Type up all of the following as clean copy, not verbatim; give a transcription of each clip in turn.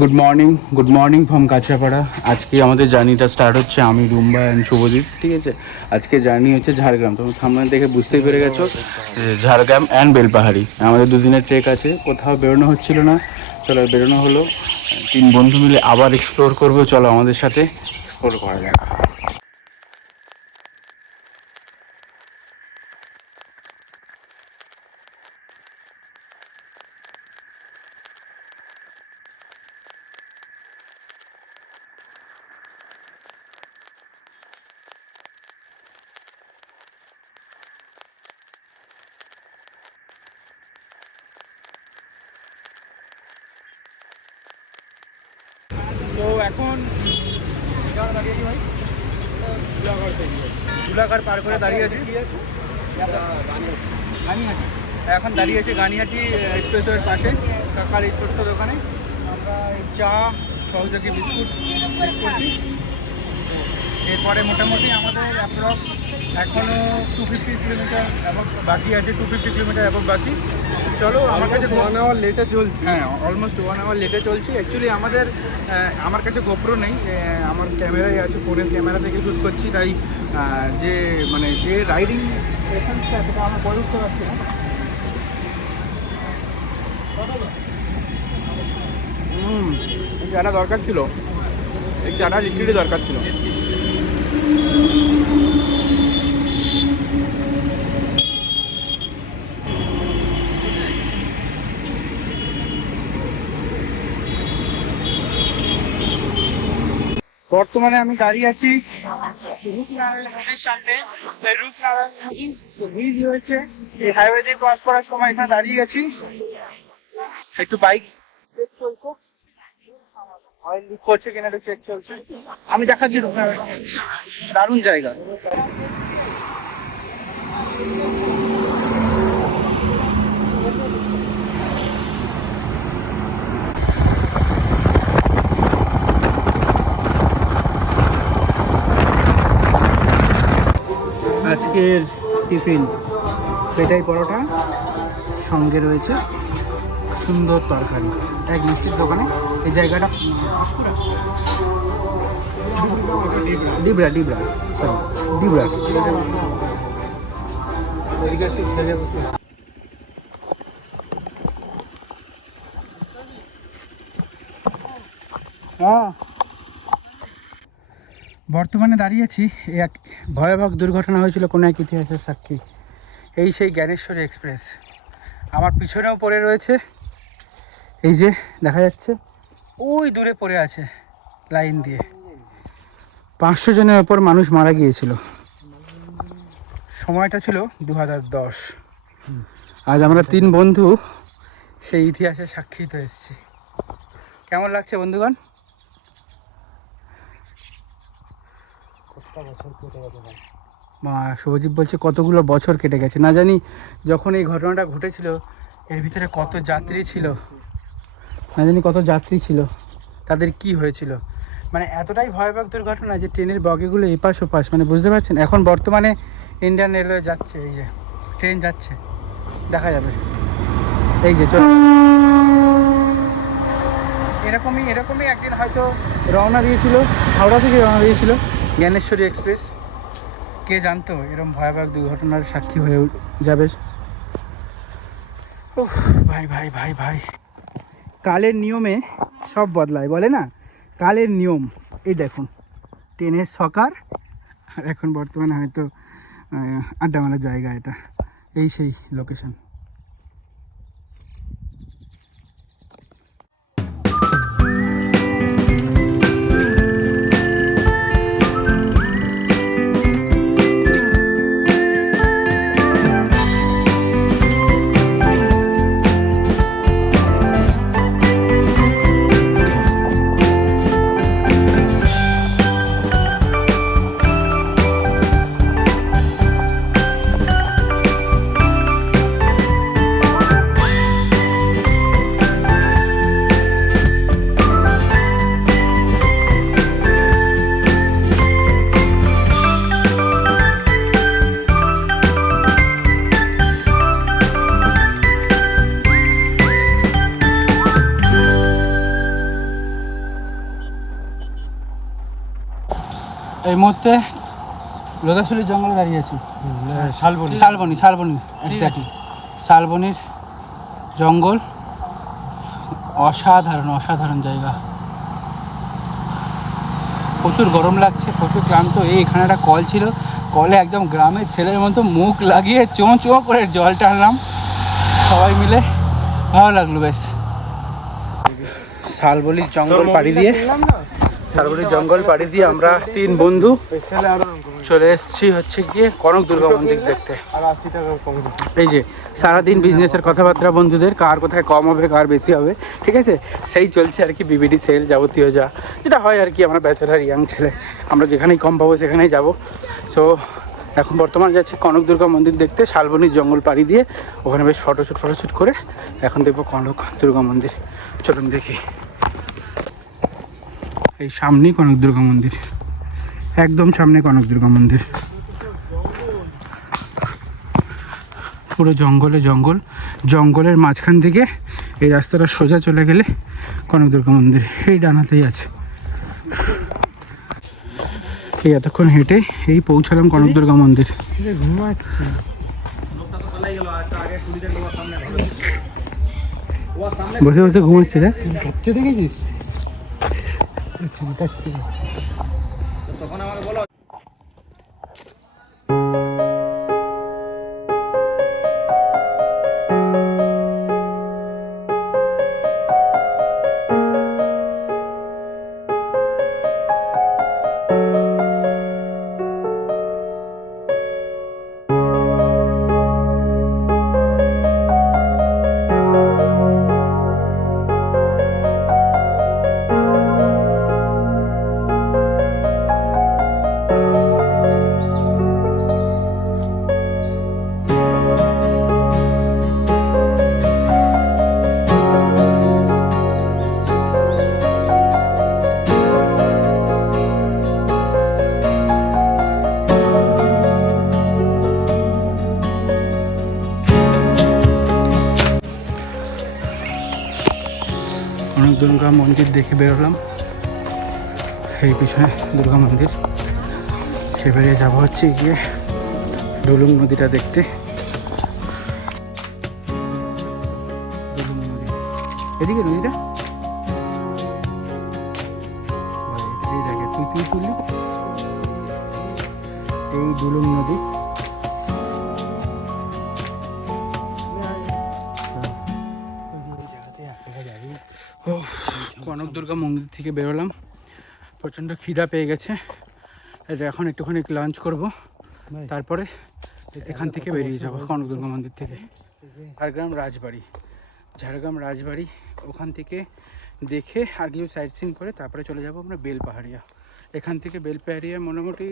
Good morning from Kanchrapara. আজকে আমাদের জার্নিটা স্টার্ট হচ্ছে, আমি রুম্বা অ্যান্ড শুভদীপ, ঠিক আছে। আজকে জার্নি হচ্ছে ঝাড়গ্রাম, তোমরা সামনে দেখে বুঝতেই পেরে গেছো, ঝাড়গ্রাম অ্যান্ড বেলপাহাড়ি। আমাদের দুদিনের ট্রেক আছে, কোথাও বেরোনো হচ্ছিল না, চলো বেরোনো হলো। তিন বন্ধু মিলে আবার এক্সপ্লোর করবো, চলো আমাদের সাথে এক্সপ্লোর করা যাক। তো এখন দাঁড়িয়ে আছি ভাই, জুলাঘাট পার করে দাঁড়িয়ে আছি। গানিহাটি এখন দাঁড়িয়ে আছি গানিহাটি এক্সপ্রেসওয়ের পাশে, কাকার এই ছোট্ট দোকানে। আমরা এই চা, সহযোগী বিস্কুট করছি। এরপরে মোটামুটি আমাদের অ্যাপ্রক্স এখনও 250 কিলোমিটার অ্যাবভ বাকি আছে, 250 কিলোমিটার অ্যাবভ বাকি। চলো, আমার কাছে 1 আওয়ার লেটে চলছে। হ্যাঁ, অলমোস্ট 1 আওয়ার লেটে চলছি। অ্যাকচুয়ালি আমার কাছে গোপ্রো নেই, আমার ক্যামেরাই আছে, ফোনের ক্যামেরা থেকে শ্যুট করছি। তাই যে রাইডিং এসেন্সটা সেটা আমার বলে উঠতে পারছি না। এই চাটা দরকার ছিল, এই চাটা লিকুইডই দরকার ছিল। বর্তমানে আমি দাঁড়িয়ে আছি রূপনারায়ণ নদীর সামনে। রূপনারায়ণ নদী ব্রিজ রয়েছে, এই হাইওয়ে দিয়ে ক্রস করার সময় এখানে দাঁড়িয়ে গেছি, একটু বাইক চেক চলছে, অয়েল লিক করছে কিনা একটু চেক চলছে। আমি দেখাচ্ছি রূপনারায়ণ, দারুণ জায়গা। আজকের টিফিন পেটাই পরোটা, সঙ্গে রয়েছে সুন্দর তরকারি, এক মিষ্টির দোকানে। এই জায়গাটা ডিবরা ডিবরা ডিবরা। হ্যাঁ, বর্তমানে দাঁড়িয়েছি, এক ভয়াবহ দুর্ঘটনা হয়েছিল কোনো এক ইতিহাসের সাক্ষী। এই সেই জ্ঞানেশ্বরী এক্সপ্রেস আমার পিছনেও পড়ে রয়েছে, এই যে দেখা যাচ্ছে ওই দূরে পড়ে আছে লাইন দিয়ে। 500 জনের ওপর মানুষ মারা গিয়েছিল। সময়টা ছিল 2010। আজ আমরা 3 বন্ধু সেই ইতিহাসে সাক্ষী হতে এসেছি। কেমন লাগছে বন্ধুগণ? শুভজিৎ বলছে কতগুলো বছর কেটে গেছে, না জানি যখন এই ঘটনাটা ঘটেছিল এর ভিতরে কত যাত্রী ছিল, না জানি কত যাত্রী ছিল, তাদের কি হয়েছিল। মানে এতটাই ভয়াবহ দুর্ঘটনা যে ট্রেনের বগিগুলো এপাশ ওপাশ, মানে বুঝতে পারছেন। এখন বর্তমানে ইন্ডিয়ান রেলওয়ে যাচ্ছে, এই যে ট্রেন যাচ্ছে, দেখা যাবে, এই যে চলো। এরকমই একদিন হয়তো রওনা দিয়েছিল, হাওড়া থেকে রওনা দিয়েছিল জ্ঞানেশ্বরী এক্সপ্রেস। কে জানতো এরকম ভয়াবহ দুর্ঘটনার সাক্ষী হয়ে যাবে। ওহ ভাই ভাই ভাই ভাই, কালের নিয়মে সব বদলায় বলে না, কালের নিয়ম। এই দেখুন ট্রেনের সকার, আর এখন বর্তমানে হয়তো আড্ডা মারার জায়গা, এটা এই সেই লোকেশন। এই মুহূর্তে লোধাশুলির জঙ্গলে দাঁড়িয়ে আছি। শালবনি এক্স্যাক্টলি শালবনির জঙ্গল। অসাধারণ জায়গা। প্রচুর গরম লাগছে, প্রচুর ক্লান্ত। এখানে একটা কল ছিল, কলে একদম গ্রামের ছেলের মতো মুখ লাগিয়ে চোঁ করে জল টানলাম সবাই মিলে, ভালো লাগলো বেশ। শালবনির জঙ্গল পাড়ি দিয়ে আমরা 3 বন্ধু চলে এসেছি হচ্ছে গিয়ে কনক দুর্গা মন্দির দেখতে। এই যে সারাদিন বিজনেসের কথাবার্তা বন্ধুদের, কার কোথায় কম হবে কার বেশি হবে, ঠিক আছে, সেই চলছে আর কি। বিবিডি সেল যাবতীয় যেটা হয় আর কি। আমরা ব্যাচেলার ইয়াং ছেলে, আমরা যেখানেই কম পাবো সেখানেই যাব। সো এখন বর্তমানে যাচ্ছি কনক দুর্গা মন্দির দেখতে, শালবনির জঙ্গল পাড়ি দিয়ে। ওখানে বেশ ফটোশ্যুট করে এখন দেখবো কনক দুর্গা মন্দির। চলুন দেখি। এই সামনেই কনক দুর্গা মন্দির, একদম সামনে কনক দুর্গা মন্দির। পুরো জঙ্গলের মাঝখান থেকে এই রাস্তাটা সোজা চলে গেলে কনক দুর্গা মন্দির এই ডানাতেই আছে। এই এতক্ষণ হেঁটে এই পৌঁছালাম কনক দুর্গা মন্দির। বসে বসে ঘুমাচ্ছে রে, দেখেছিস? তখন আমাকে বলো। দুর্গা মন্দির দেখে বেরোলাম। এই পিছনে দুর্গা মন্দির। সেবারে যাবো হচ্ছে গিয়ে ডুলুং নদীটা দেখতে। এদিকে নদীটা দেখে তুই তুললি। এই ডুলুং নদী। কনক দুর্গা মন্দির থেকে বেরোলাম, প্রচণ্ড খিদা পেয়ে গেছে। এখন একটুখানি লাঞ্চ করব, তারপরে এখান থেকে বেরিয়ে যাব কনক দুর্গা মন্দির থেকে। ঝাড়গ্রাম রাজবাড়ি ওখান থেকে দেখে আর কিছু সাইট সিন করে তারপরে চলে যাব আমরা বেলপাহাড়িয়া। এখান থেকে বেলপাহাড়িয়া মোটামুটি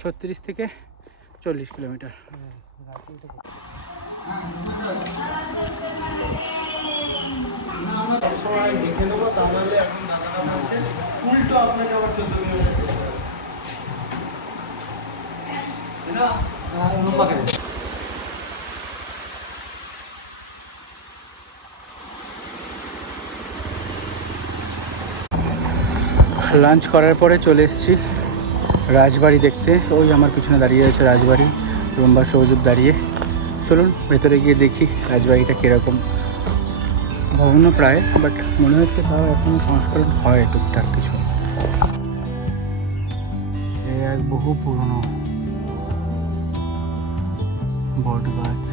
36 থেকে 40 কিলোমিটার। দেখে দেবো, তাহলে এখন দাদা আছে উল্টো আপনাকে আবার 14 কিলোমিটার। লাঞ্চ করার পরে চলে এসেছি রাজবাড়ি দেখতে। ওই আমার পিছনে দাঁড়িয়ে আছে রাজবাড়ি, রুম্বা সৌজুব দাঁড়িয়ে। চলুন ভেতরে গিয়ে দেখি রাজবাড়িটা কীরকম। ভবনও প্রায়, বাট মনে হচ্ছে তাও এখন সংস্করণ হয় টুকটাক কিছু। এক বহু পুরনো বট গাছ।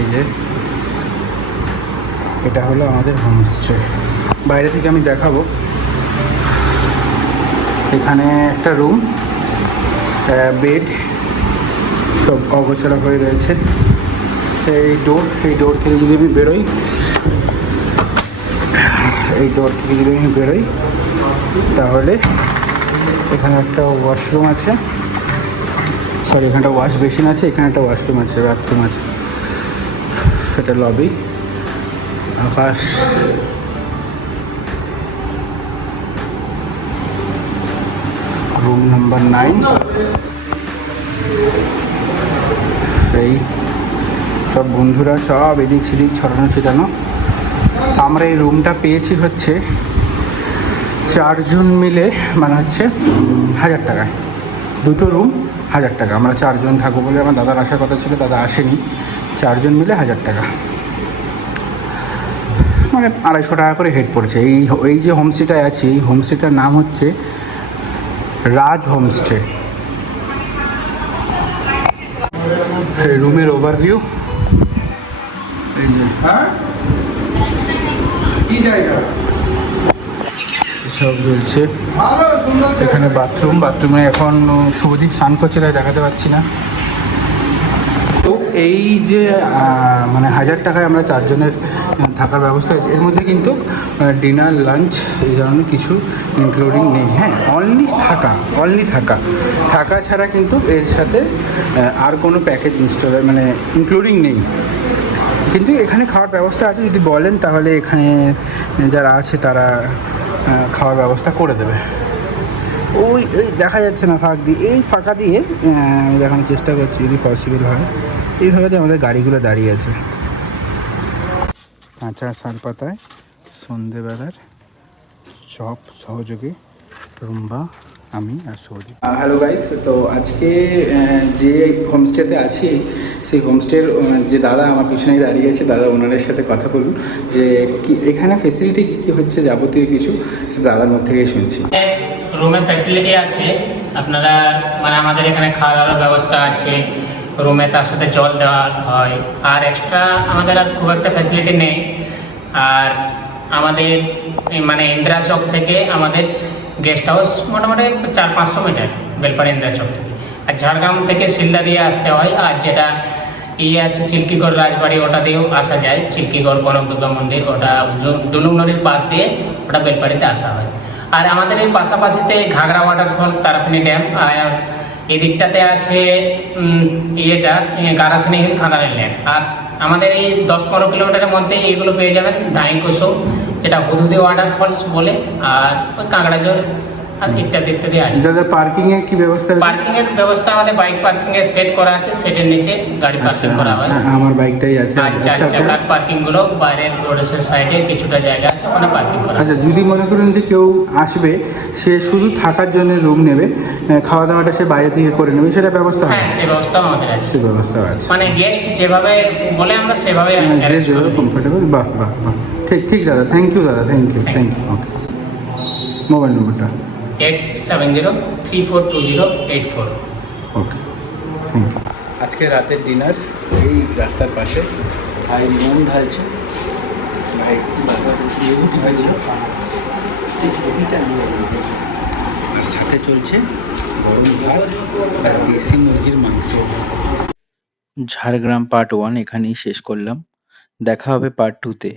এই যে এটা হলো আমাদের হোমস্টে। বাইরে থেকে আমি দেখাবো। এখানে একটা রুম, বেড সব অগোছালো হয়ে রয়েছে। এই ডোর থেকে যদি আমি বেরোই, তাহলে এখানে একটা ওয়াশরুম আছে, সরি, এখানটা ওয়াশ বেসিন আছে, এখানে একটা ওয়াশরুম আছে, বাথরুম আছে, সেটা লবি। আকাশ, রুম নাম্বার 9। এই সব বন্ধুরা সব এদিক সেদিক ছড়ানো ছিটানো। আমরা এই রুমটা পেয়েছি হচ্ছে 4 জন মিলে, মানে হচ্ছে 1000 টাকায়। 2টো রুম 1000 টাকা। আমরা 4 জন থাকবো বলে আমার দাদার আসার কথা ছিল, দাদা আসেনি। 4 জন মিলে 1000 টাকা, মানে 250 টাকা করে হেড পড়েছে। এই যে হোমস্টেটায় আছি, এই হোমস্টেটার নাম হচ্ছে রাজ হোমস্টে। রুমের ওভারভিউ এই যে, সব রয়েছে এখানে। বাথরুমে এখন শুভদীপ স্নান করছে, তাই দেখাতে পাচ্ছি না। তো এই যে মানে 1000 টাকায় আমরা 4 জনের থাকার ব্যবস্থা আছে, এর মধ্যে কিন্তু ডিনার, লাঞ্চ এই ধরনের কিছু ইনক্লুডিং নেই। হ্যাঁ, অনলি থাকা ছাড়া কিন্তু এর সাথে আর কোনো প্যাকেজ মানে ইনক্লুডিং নেই। কিন্তু এখানে খাওয়ার ব্যবস্থা আছে, যদি বলেন তাহলে এখানে যারা আছে তারা খাওয়ার ব্যবস্থা করে দেবে। ওই দেখা যাচ্ছে না ফাঁক দিয়ে, এই ফাঁকা দিয়ে আমি দেখানোর চেষ্টা করছি যদি পসিবল হয়। এই ফাঁকাতে আমাদের গাড়িগুলো দাঁড়িয়ে আছে। কাঁচা শালপাতায় সন্ধেবেলার চপ সহযোগে রুম্বা, আমি আর সৌদি। হ্যালো গাইস, তো আজকে যে হোমস্টেতে আছি সেই হোমস্টের যে দাদা আমার পিছনেই দাঁড়িয়ে আছে, দাদা ওনাদের সাথে কথা বলুন যে কি এখানে ফেসিলিটি কী কী হচ্ছে, যাবতীয় কিছু সে দাদার মুখ থেকেই শুনছি। রুমের ফ্যাসিলিটি আছে আপনারা, মানে আমাদের এখানে খাওয়া দাওয়ার ব্যবস্থা আছে রুমে, তার সাথে জল দেওয়া হয়। আর এক্সট্রা আমাদের আর খুব একটা ফ্যাসিলিটি নেই। আর আমাদের মানে ইন্দিরা চক থেকে আমাদের গেস্ট হাউস মোটামুটি 400-500 মিটার, বেলপাড়া ইন্দিরা চক থেকে। আর ঝাড়গ্রাম থেকে শিলদা দিয়ে আসতে হয়। আর যেটা আছে চিল্কিগড় রাজবাড়ি, ওটা দিয়েও আসা যায়। চিল্কিগড় কনক দুর্গা মন্দির, ওটা ডুলুং নদীর পাশ দিয়ে ওটা বেলপাড়িতে আসা হয়। আর আমাদের এই পাশাপাশিতে ঘাগরা ওয়াটারফল, তারাপিনি ড্যাম, আর এই দিকটাতে আছে গারাসিনী হিল, খাদানের ল্যান্ড। আর আমাদের এই 10-15 কিলোমিটারের মধ্যে এগুলো পেয়ে যাবেন। ডাইং কুসুম, যেটা হুদুদি ওয়াটারফলস বলে, আর ওই কাঁকড়াঝোর আর ইত্যাদি ইত্যাদি আছে। পার্কিংয়ের কি ব্যবস্থা? পার্কিংয়ের ব্যবস্থা আমাদের বাইক পার্কিংয়ের সেট করা আছে, সেটের নিচে গাড়ি পার্কিং করা হয়। আমার বাইকটাই আছে। আর 4 চাকার পার্কিংগুলো বাইরের রোডের সাইডে কিছুটা জায়গা আছে, ওখানে পার্কিং করা। আচ্ছা, যদি মনে করেন যে কেউ আসবে, সে শুধু থাকার জন্য রুম নেবে, খাওয়া দাওয়াটা সে বাইরে থেকে করে নেবে, সেটা ব্যবস্থা? হ্যাঁ, সে ব্যবস্থাও আমাদের আছে। সে ব্যবস্থা আছে, মানে গেস্ট যেভাবে বলে আমরা সেভাবে কমফোর্টেবল। বাহ বাহ বাহ, ঠিক দাদা, থ্যাংক ইউ দাদা, থ্যাংক ইউ। ওকে, মোবাইল নম্বরটা 8670342084। ওকে, থ্যাংক ইউ। আজকে রাতের ডিনার এই রাস্তার পাশে। ভাই নুন ঢালছে, ভাই রুটি ভাজছে, আর সাথে চলছে গরম ভাত আর দেশি মুরগির মাংস। ঝাড়গ্রাম পার্ট 1 এখানেই শেষ করলাম। দেখা হবে পার্ট 2-তে।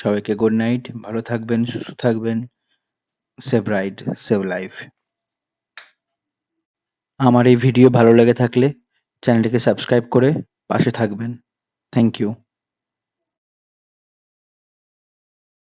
সবাইকে গুড নাইট, ভালো থাকবেন, সুস্থ থাকবেন। Save ride, save life. আমার এই ভিডিও ভালো লেগে থাকলে চ্যানেলটিকে সাবস্ক্রাইব করে পাশে থাকবেন। Thank you.